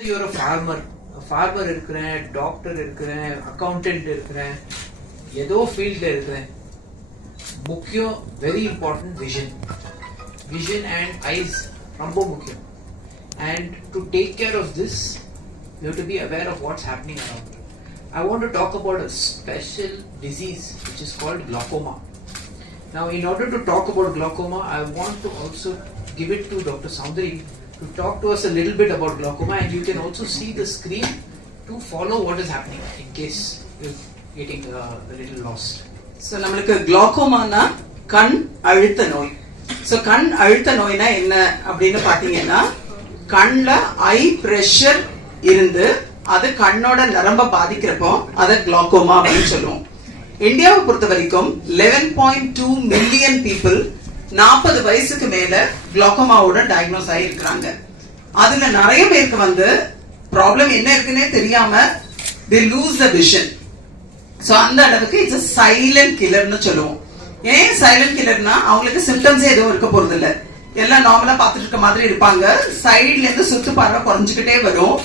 Your farmer farmer இருக்கிறேன் doctor இருக்கிறேன் accountant இருக்கிறேன் ஏதோ ஃபீல்டில் இருக்கிறேன் முக்கியம் very important vision vision and eyes ரொம்ப முக்கியம் and to take care of this you have to be aware of what's happening around I want to talk about a special disease which is called glaucoma. Now, in order to talk about glaucoma, I want to also give it to Dr. Soundari to talk to us a little bit about glaucoma, and you can also see the screen to follow what is happening in case you're getting uh, a little lost. So நம்மளுக்கு குளோக்கோமானா கண் அழுத்த நோய் so கண் அழுத்த நோய்னா என்ன அப்படின்னு பார்த்தீங்கன்னா கண்ணில் ஐ ப்ரெஷர் இருந்து அது கண்ணோட நரம்ப பாதிக்கிறப்போ அதை குளோக்கோமா அப்படின்னு சொல்லுவோம் இந்தியாவை பொறுத்த வரைக்கும் eleven point two million people நாற்பது வயசுக்கு மேல குளோக்கோமாவோட டயக்னோஸ் ஆகியிருக்கிறாங்க அதுல நிறைய பேருக்கு வந்து ப்ராப்ளம் என்ன இருக்குன்னே தெரியாம they lose the vision so அந்த அளவுக்கு இட்ஸ் சைலண்ட் கில்லர்னு சொல்லுவோம். ஏன் சைலண்ட் கில்லர்னா அவங்களுக்கு சிம்டம்ஸே எதுவும் இருக்க போறது இல்லை எல்லாம் நார்மலா பார்த்துட்டு இருக்க மாதிரி இருப்பாங்க. சைட்ல இருந்து சுத்து பார்வை குறைஞ்சுக்கிட்டே வரும்.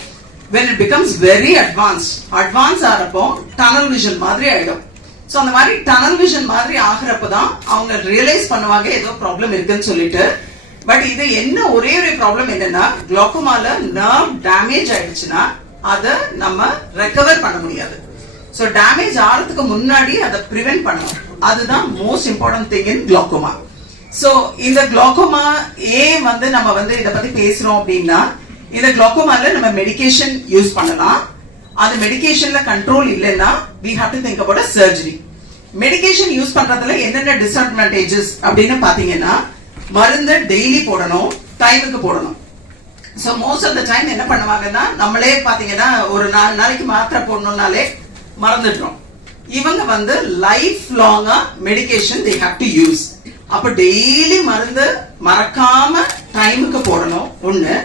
When it becomes very advance advance ஆகிறப்போ tunnel vision மாதிரி ஆயிடும். ஸோ அந்த மாதிரி டனல் விஷன் மாதிரி ஆகுறப்ப தான் அவங்க ரியலைஸ் பண்ணுவாங்க ஏதோ ப்ராப்ளம் இருக்குன்னு சொல்லிட்டு. பட் இது என்ன ஒரே ஒரு ப்ராப்ளம் என்னன்னா குளோக்கோமால நர்வ் டேமேஜ் ஆயிடுச்சுன்னா அதை நம்ம ரெக்கவர் பண்ண முடியாது. ஸோ டேமேஜ் ஆகிறதுக்கு முன்னாடி அதை ப்ரிவென்ட் பண்ணணும். அதுதான் most important thing in glaucoma so இந்த குளோக்கோமா ஏன் வந்து நம்ம வந்து இதை பத்தி பேசுறோம் அப்படின்னா இந்த குளோக்கோமால நம்ம மெடிகேஷன் யூஸ் பண்ணலாம். அந்த மெடிகேஷன்ல கண்ட்ரோல் இல்லைன்னா we have to think about surgery medication use பண்றதுல என்னென்ன டிஸ்அட்வான்டேஜஸ் அப்படின்னு பாத்தீங்கன்னா மருந்து டெய்லி போடணும் டைமுக்கு போடணும். So most of the time என்ன பண்ணுவாங்கன்னா நம்மளே பாத்தீங்கன்னா ஒரு நாலு நாளைக்கு மாத்திரை போடணும்னாலே மறந்துடுறோம். இவங்க வந்து லைஃப் லாங்கா medication they have to use அப்ப டெய்லி மருந்து மறக்காம டைமுக்கு போடணும் ஒன்று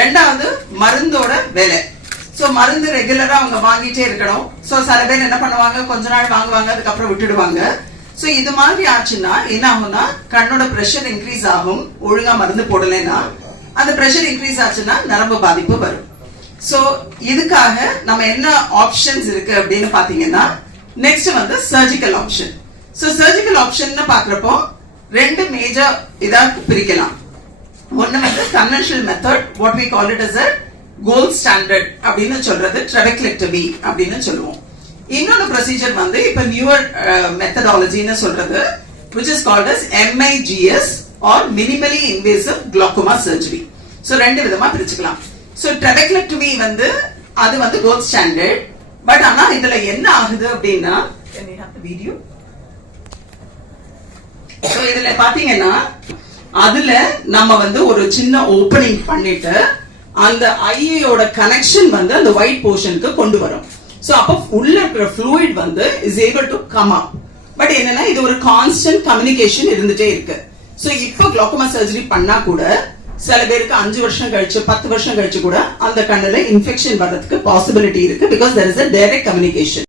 ரெண்டாவது மருந்தோட விலை. ஸோ மருந்து ரெகுலரா அவங்க வாங்கிட்டே இருக்கணும். ஸோ சில பேர் என்ன பண்ணுவாங்க? கொஞ்ச நாள் வாங்குவாங்க அதுக்கப்புறம் விட்டுடுவாங்க. ஸோ இது மாதிரி ஆச்சுன்னா என்ன ஆகும்னா கண்ணோட ப்ரெஷர் இன்க்ரீஸ் ஆகும். ஒழுங்கா மருந்து போடலைன்னா அந்த ப்ரெஷர் இன்க்ரீஸ் ஆச்சுன்னா நரம்பு பாதிப்பு வரும். ஸோ இதுக்காக நம்ம என்ன ஆப்ஷன்ஸ் இருக்கு அப்படின்னு பாத்தீங்கன்னா நெக்ஸ்ட் வந்து surgical option so surgical option பாக்குறப்போ ரெண்டு மேஜர் இதா பிரிக்கலாம். ஒன்று வந்து conventional method what we call it as a gold standard அப்படின்னு சொல்றது ட்ரெபெக்லெக்டமி அப்படின்னு சொல்லுவோம். இன்னொரு ப்ரொசீஜர் வந்து இப்ப நியூவர் மெத்தடாலஜின்னு uh, சொல்றது which is called as MIGS or minimally invasive glaucoma surgery so ரெண்டு விதமா பிரிச்சுக்கலாம். ஸோ ட்ரெவெக்லெக்டமி வந்து அது வந்து கோல்ட் ஸ்டாண்டர்ட் பட் ஆனா இதுல என்ன ஆகுது அப்படின்னா வீடியோ இதுல பாத்தீங்கன்னா அதுல நம்ம வந்து ஒரு சின்ன ஓபனிங் பண்ணிட்டு அந்த ஐயோட கனெக்ஷன் வந்து அந்த ஒயிட் போர்ஷனுக்கு கொண்டு வரும். சோ அப்போ உள்ள இருக்கிற ஃப்ளூயிட் வந்து is able to come up but என்னன்னா இது ஒரு கான்ஸ்டன்ட் கம்யூனிகேஷன் இருந்துட்டே இருக்கு. சோ இப்போ குளோக்கோமா சர்ஜரி பண்ணா கூட சில பேருக்கு அஞ்சு வருஷம் கழிச்சு பத்து வருஷம் கழிச்சு கூட அந்த கண்ணுல இன்ஃபெக்ஷன் வர்றதுக்கு பாசிபிலிட்டி இருக்கு because there is a direct communication